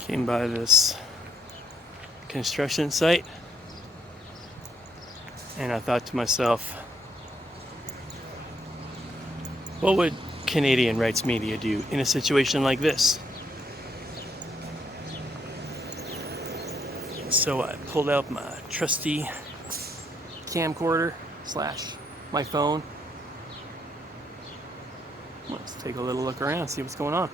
Came by this construction site and I thought to myself, what would Canadian rights media do in a situation like this? So I pulled out my trusty camcorder / my phone. Let's take a little look around, see what's going on.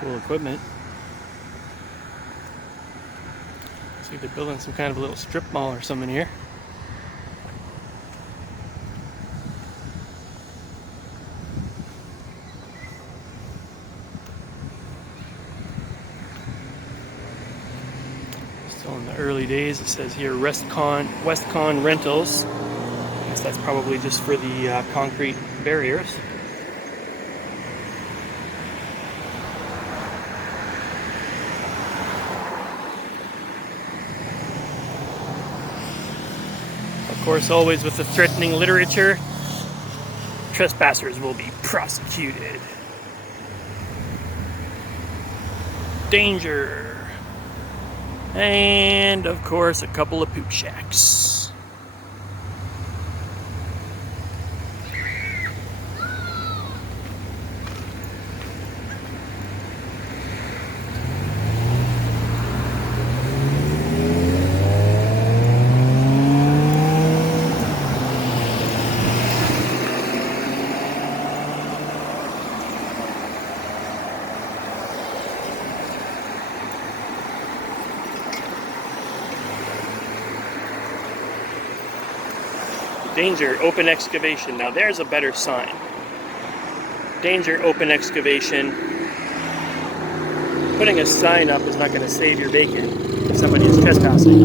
Cool equipment. See, they're building some kind of a little strip mall or something here. Still in the early days. It says here Westcon Rentals. I guess that's probably just for the concrete barriers. Of course, always with the threatening literature, trespassers will be prosecuted. Danger. And, of course, a couple of poop shacks. Danger, open excavation. Now there's a better sign. Danger, open excavation. Putting a sign up is not going to save your bacon if somebody is trespassing.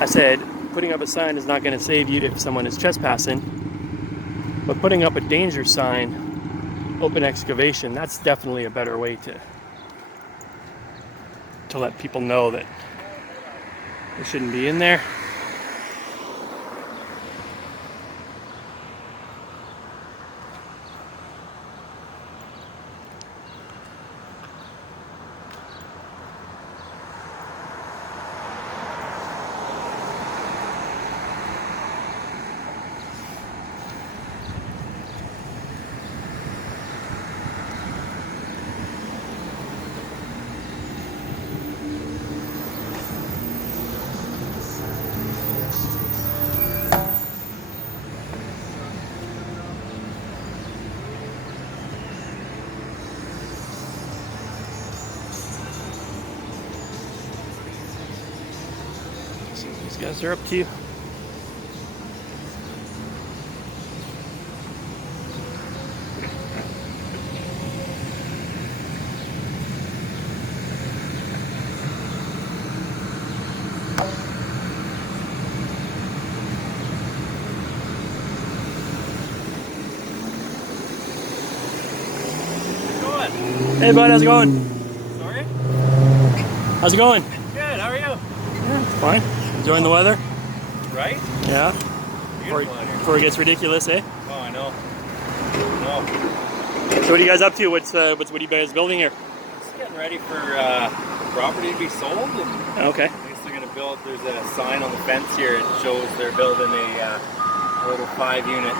I said, putting up a sign is not going to save you if someone is trespassing. But putting up a danger sign, open excavation, that's definitely a better way to let people know that they shouldn't be in there. These guys are up to you. Hey bud, how's it going? Sorry? How's it going? Good, how are you? Yeah, fine. Enjoying the weather? Right? Yeah. Before it gets ridiculous, eh? Oh, I know. So what are you guys up to? What are you guys building here? Just getting ready for property to be sold. And Okay. I guess they're going to build, there's a sign on the fence here. It shows they're building a little 5-unit.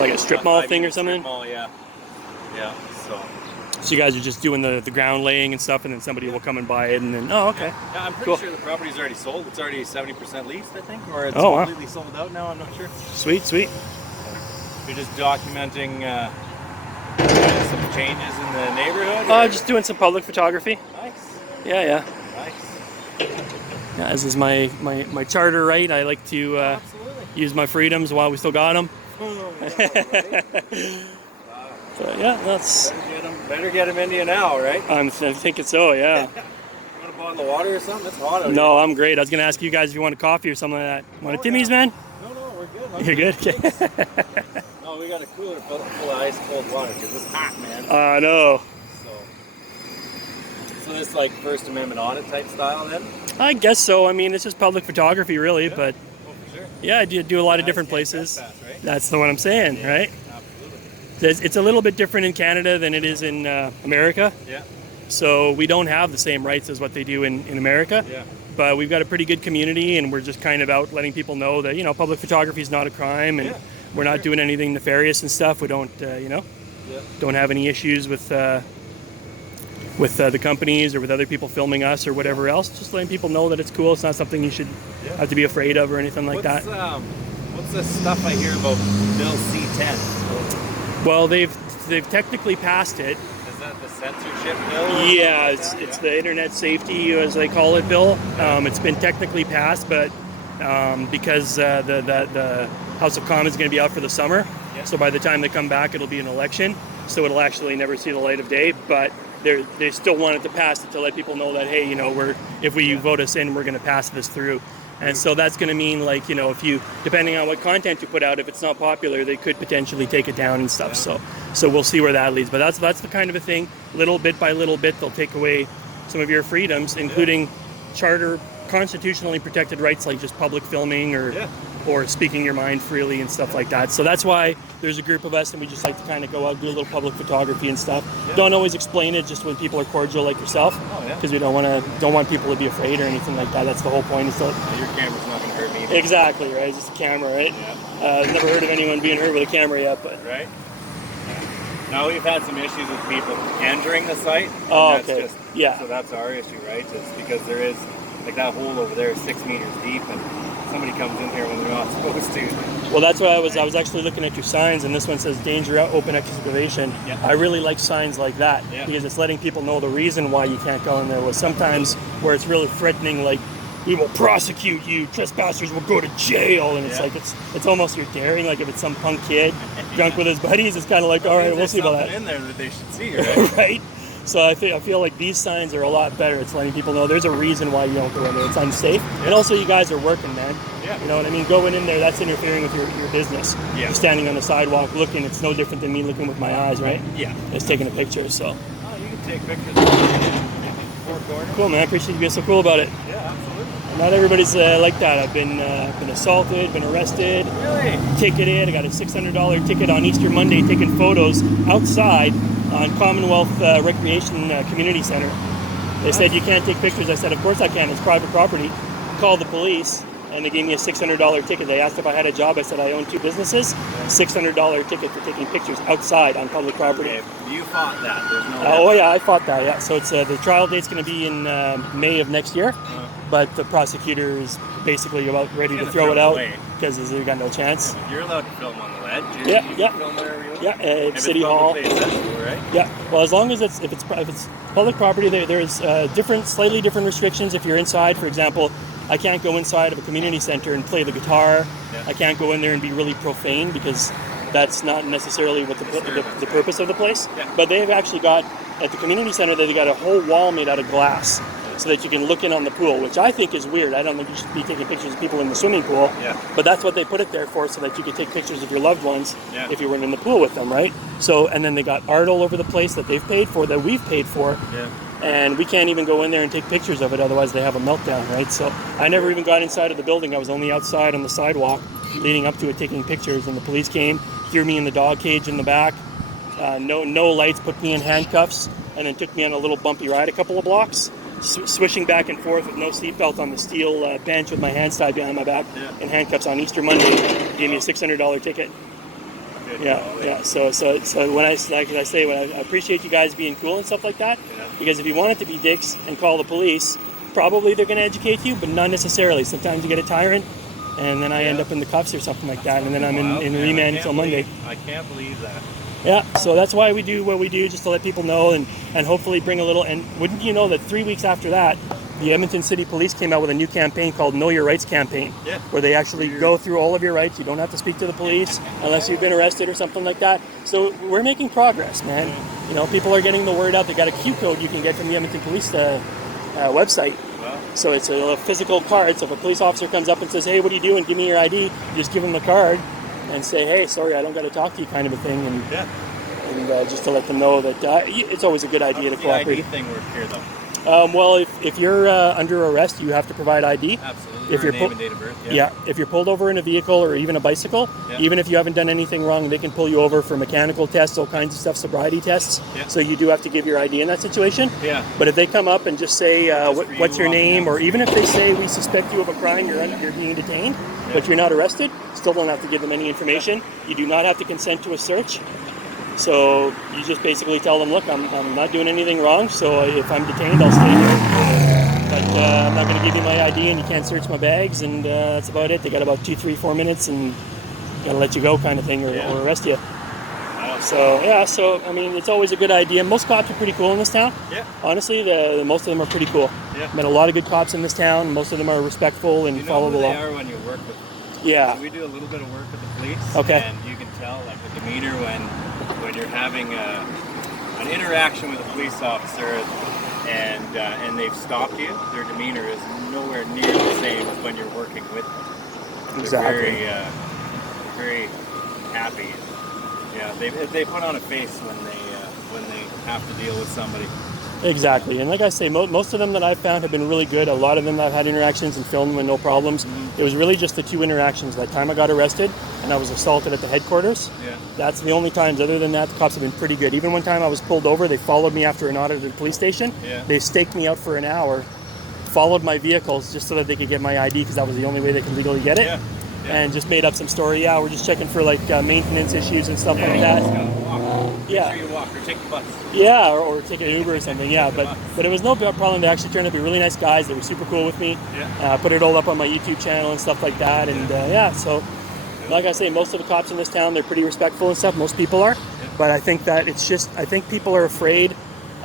Like a strip mall thing or something? Strip mall, yeah. Yeah, So you guys are just doing the ground laying and stuff, and then somebody will come and buy it, and then okay. Yeah, I'm pretty sure the property's already sold. It's already 70% leased, I think, or it's wow. completely sold out now. I'm not sure. Sweet. You're just documenting some changes in the neighborhood. Just doing some public photography. Nice. Yeah. Nice. Yeah, as is my charter right. I like to use my freedoms while we still got them. Oh, yeah, right? So yeah, that's better get them into you now, right? I'm thinking so. Yeah. You want a bottle of water or something? It's hot out here. No, I'm great. I was gonna ask you guys if you want a coffee or something like that. Want a Timmy's, man? No, we're good. You're good. Okay. No, we got a cooler full of ice cold water because it's hot, man. I know. So this like First Amendment audit type style then? I guess so. I mean, it's just public photography, really. Yeah. But oh, for sure. yeah, I do a lot of different places. Trespass, right? That's the one I'm saying, Yeah, right? Absolutely. It's a little bit different in Canada than it is in America. Yeah. So we don't have the same rights as what they do in America. Yeah. But we've got a pretty good community, and we're just kind of out letting people know that public photography is not a crime, and we're not doing anything nefarious and stuff. We don't don't have any issues with the companies or with other people filming us or whatever else. Just letting people know that it's cool. It's not something you should have to be afraid of or anything like that. What's the stuff I hear about Bill C-10? Well, they've technically passed it. Is that the censorship bill? Yeah, it's the internet safety, as they call it, bill. It's been technically passed, but because the House of Commons is going to be out for the summer, so by the time they come back, it'll be an election, so it'll actually never see the light of day. But they still wanted to pass it to let people know that, hey, if we vote us in, we're going to pass this through. And so that's going to mean, like, if you, depending on what content you put out, if it's not popular, they could potentially take it down and stuff. So we'll see where that leads. But that's the kind of a thing. Little bit by little bit, they'll take away some of your freedoms, including charter, constitutionally protected rights like just public filming or speaking your mind freely and stuff like that. So that's why there's a group of us, and we just like to kind of go out, do a little public photography and stuff. Don't always explain it, just when people are cordial like yourself, because we don't want people to be afraid or anything like that. That's the whole point. Is your camera's not going to hurt me either. Exactly, right? It's just a camera, right? I've never heard of anyone being hurt with a camera yet, but right. Now we've had some issues with people entering the site. Oh, okay. So that's our issue, right? It's because there is, like, that hole over there is 6 meters deep, and somebody comes in here when they're not supposed to. Well, that's why I was actually looking at your signs, and this one says danger open excavation. Yeah. I really like signs like that because it's letting people know the reason why you can't go in there. Was sometimes where it's really threatening, like, we will prosecute you, trespassers will go to jail, and it's like it's almost you're daring. Like if it's some punk kid drunk with his buddies, it's kind of like, all right, we'll see about that. In there that they should see, right? Right. So I feel like these signs are a lot better. It's letting people know there's a reason why you don't go in there. It's unsafe, and also you guys are working, man. Yeah. You know what I mean? Going in there, that's interfering with your business. Yeah. You're standing on the sidewalk looking. It's no different than me looking with my eyes, right? Yeah. It's taking a picture, so. Oh, you can take pictures. Cool, man. I appreciate you being so cool about it. Yeah, absolutely. Not everybody's like that. I've been assaulted, been arrested, ticketed. I got a $600 ticket on Easter Monday taking photos outside on Commonwealth Recreation Community Center. They said you can't take pictures. I said, of course I can. It's private property. Called the police, and they gave me a $600 ticket. They asked if I had a job. I said I own 2 businesses. $600 ticket for taking pictures outside on public property. Okay, you fought that. There's no oh yeah, I fought that. Yeah. So it's the trial date's going to be in May of next year. but the prosecutor is basically about ready to gonna throw throw it it out away. because he's got no chance. You're allowed to film on the ledge. Yeah, You yeah. can film wherever you want. Yeah, If City it's Hall. publicly accessible, right? Yeah, well, as long as if it's public property, there's slightly different restrictions. If you're inside, for example, I can't go inside of a community center and play the guitar. Yeah. I can't go in there and be really profane because that's not necessarily what the purpose of the place. Yeah. But they've actually got at the community center they got a whole wall made out of glass, so that you can look in on the pool, which I think is weird. I don't think you should be taking pictures of people in the swimming pool. Yeah. But that's what they put it there for, so that you could take pictures of your loved ones Yeah. if you weren't in the pool with them, right? So, and then they got art all over the place that they've paid for, that we've paid for. Yeah. And we can't even go in there and take pictures of it, otherwise they have a meltdown, right? So I never even got inside of the building. I was only outside on the sidewalk leading up to it taking pictures, and the police came, threw me in the dog cage in the back. No lights, put me in handcuffs, and then took me on a little bumpy ride a couple of blocks, swishing back and forth with no seatbelt on the steel bench with my hands tied behind my back and handcuffs on Easter Monday. Gave me a $600 ticket. Yeah. So when I appreciate you guys being cool and stuff like that, because if you wanted to be dicks and call the police, probably they're going to educate you, but not necessarily. Sometimes you get a tyrant, and then I end up in the cuffs or something like that, and then I'm in remand until Monday. I can't believe that. Yeah, so that's why we do what we do, just to let people know and hopefully bring a little. And wouldn't you know that 3 weeks after that, the Edmonton City Police came out with a new campaign called Know Your Rights campaign, where they actually go through all of your rights. You don't have to speak to the police unless you've been arrested or something like that. So we're making progress, man. You know, people are getting the word out. They got a Q code you can get from the Edmonton Police website. Wow. So it's a physical card. So if a police officer comes up and says, "Hey, what are you doing? Give me your ID," you just give them the card and say, "Hey, sorry, I don't got to talk to you," kind of a thing. And just to let them know that it's always a good idea to cooperate. The ID thing work here, though? Well, if you're under arrest, you have to provide ID. Absolutely. If you're name and date of birth. if you're pulled over in a vehicle or even a bicycle, even if you haven't done anything wrong, they can pull you over for mechanical tests, all kinds of stuff, sobriety tests. So you do have to give your ID in that situation. Yeah. But if they come up and just say, what's your name, or even if they say, we suspect you of a crime, you're being detained, but you're not arrested, still don't have to give them any information. You do not have to consent to a search. So you just basically tell them, look, I'm not doing anything wrong, so if I'm detained, I'll stay here. But I'm not going to give you my ID, and you can't search my bags, and that's about it. They got about 2, 3, 4 minutes, and got to let you go kind of thing, or arrest you. So I mean, it's always a good idea. Most cops are pretty cool in this town. Yeah. Honestly, most of them are pretty cool. Yeah. Met a lot of good cops in this town. Most of them are respectful and follow the law. You know who they are when you work with them. Yeah. So we do a little bit of work with the police. Okay. And you can tell, like, the demeanor when you're having an interaction with a police officer and they've stopped you. Their demeanor is nowhere near the same as when you're working with them. Exactly. They're very happy. Yeah, they put on a face when they have to deal with somebody. Exactly, and like I say, most of them that I've found have been really good. A lot of them that I've had interactions and filmed with no problems. It was really just the 2 interactions. That time I got arrested and I was assaulted at the headquarters. Yeah. That's the only times. Other than that, the cops have been pretty good. Even one time I was pulled over, they followed me after an audit at the police station. Yeah. They staked me out for an hour, followed my vehicles just so that they could get my ID because that was the only way they could legally get it. Yeah. And just made up some story. Yeah, we're just checking for like maintenance issues and stuff like that. Make sure you walk or take the bus. Yeah, or take an Uber or something. Yeah, but it was no problem. They actually turned out to be really nice guys. They were super cool with me. Yeah. Put it all up on my YouTube channel and stuff like that. And so like I say, most of the cops in this town, they're pretty respectful and stuff. Most people are. Yeah. But I think that it's just, I think people are afraid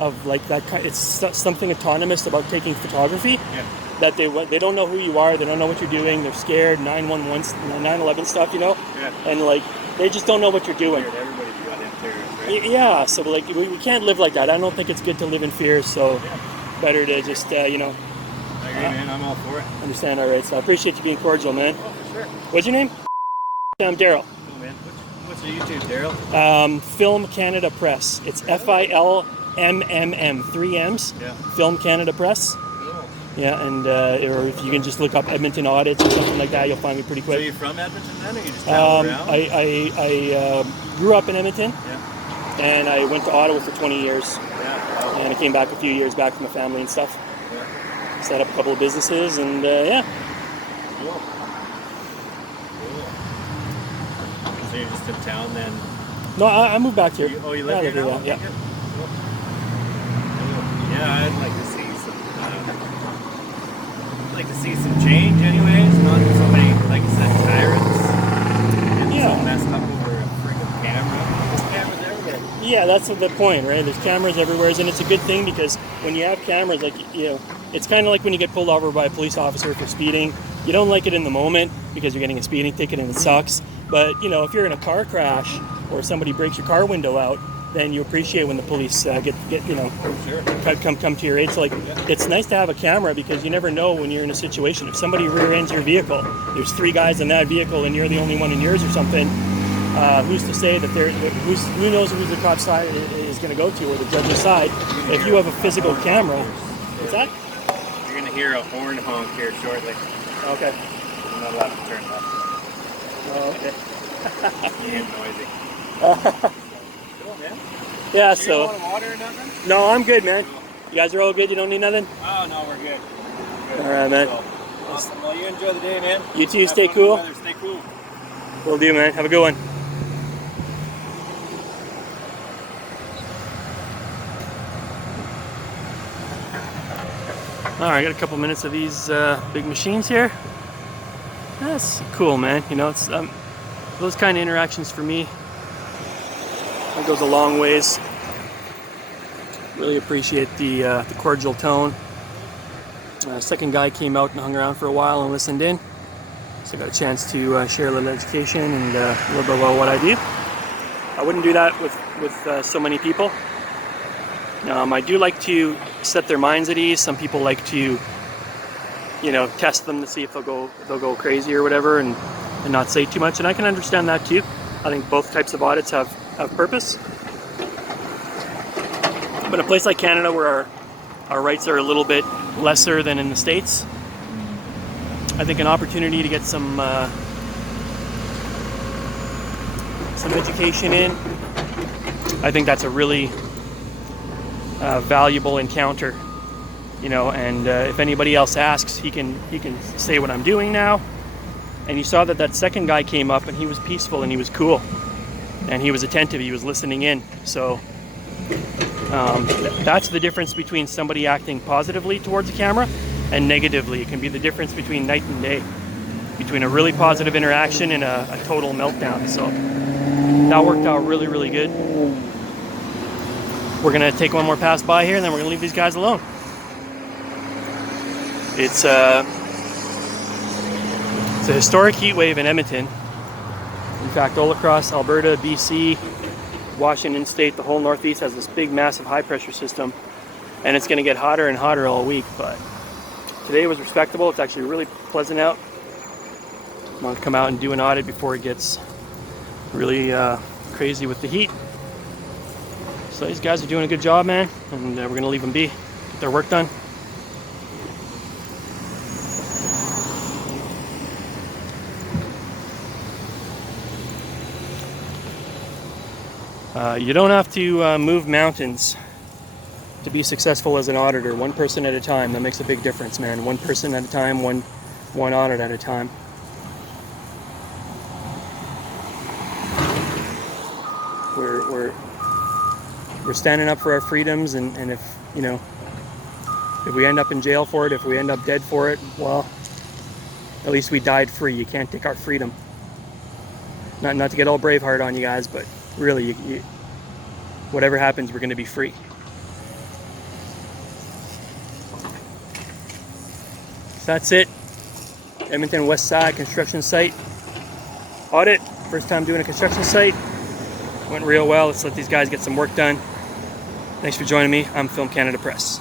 of like that. It's something autonomous about taking photography. Yeah. That they don't know who you are. They don't know what you're doing. They're scared. 911, 9/11 stuff, you know. Yeah. And like they just don't know what you're doing. Everybody's got interiors, right? Yeah. So like we can't live like that. I don't think it's good to live in fear. So better to just I agree, man. I'm all for it. Understand. All right. So I appreciate you being cordial, man. Oh, for sure. What's your name? I'm Daryl. Oh man. What's your YouTube, Daryl? Film Canada Press. It's FILMMM, 3 M's. Yeah. Film Canada Press. Yeah, and or if you can just look up Edmonton audits or something like that, you'll find me pretty quick. So you're from Edmonton then, or you just travel around? I grew up in Edmonton, and I went to Ottawa for 20 years. Yeah. And I came back a few years back from my family and stuff. Yeah. Set up a couple of businesses, and Cool. So you're just in town then? No, I moved back here. You live here now? Yeah. Cool. Yeah, I'd like to see some like to see some change anyways, not so many, like you said, tyrants. And Yeah. so messed up over a freaking camera. There's cameras everywhere. Yeah, that's the point, right? There's cameras everywhere, and it's a good thing because when you have cameras, like, you know, it's kind of like when you get pulled over by a police officer for speeding. You don't like it in the moment because you're getting a speeding ticket and it sucks. But, you know, if you're in a car crash or somebody breaks your car window out, then you appreciate when the police get you know, Sure. come to your aid. So, like, it's nice to have a camera because you never know when you're in a situation. If somebody rear ends your vehicle, there's 3 guys in that vehicle and you're the only one in yours or something. Who's to say that who knows who the cop's side is going to go to, or the judge's side? If you have a physical camera, what's that? You're going to hear a horn honk here shortly. Okay. I'm not allowed to turn left. Oh, okay. Damn noisy. Cool, man. Yeah. You So want water or nothing? no, I'm good, man. You guys are all good. You don't need nothing. Oh, no, we're good. We're good. All right, man. So, awesome. Well, you enjoy the day, man. You too. Have Stay fun with cool. the weather. Stay cool. Will do, man. Have a good one. All right, I got a couple minutes of these big machines here. That's cool, man. You know, it's those kind of interactions for me. It goes a long ways. Really appreciate the cordial tone. Second guy came out and hung around for a while and listened in. So I got a chance to share a little education and a little bit about what I do. I wouldn't do that with so many people. I do like to set their minds at ease. Some people like to, you know, test them to see if they'll go crazy or whatever, and not say too much. And I can understand that too. I think both types of audits have purpose. But in a place like Canada, where our rights are a little bit lesser than in the States, I think an opportunity to get some education in, I think that's a really valuable encounter, you know. And if anybody else asks, he can say what I'm doing now. And you saw that second guy came up and he was peaceful and he was cool and he was attentive, he was listening in. So that's the difference between somebody acting positively towards the camera and negatively. It can be the difference between night and day, between a really positive interaction and a total meltdown. So that worked out really, really good. We're gonna take one more pass by here and then we're gonna leave these guys alone. It's a historic heat wave in Edmonton. In fact, all across Alberta, BC, Washington State, the whole Northeast has this big, massive high pressure system, and it's going to get hotter and hotter all week. But today was respectable. It's actually really pleasant out. I want to come out and do an audit before it gets really crazy with the heat. So these guys are doing a good job, man, and we're going to leave them be, get their work done. You don't have to move mountains to be successful as an auditor. One person at a time. That makes a big difference, man. One person at a time, one audit at a time. We're standing up for our freedoms, and if, you know, if we end up in jail for it, if we end up dead for it, well, at least we died free. You can't take our freedom. Not to get all Braveheart on you guys, but really, you whatever happens, we're going to be free. So that's it. Edmonton West Side construction site audit. First time doing a construction site. Went real well. Let's let these guys get some work done. Thanks for joining me. I'm Film Canada Press.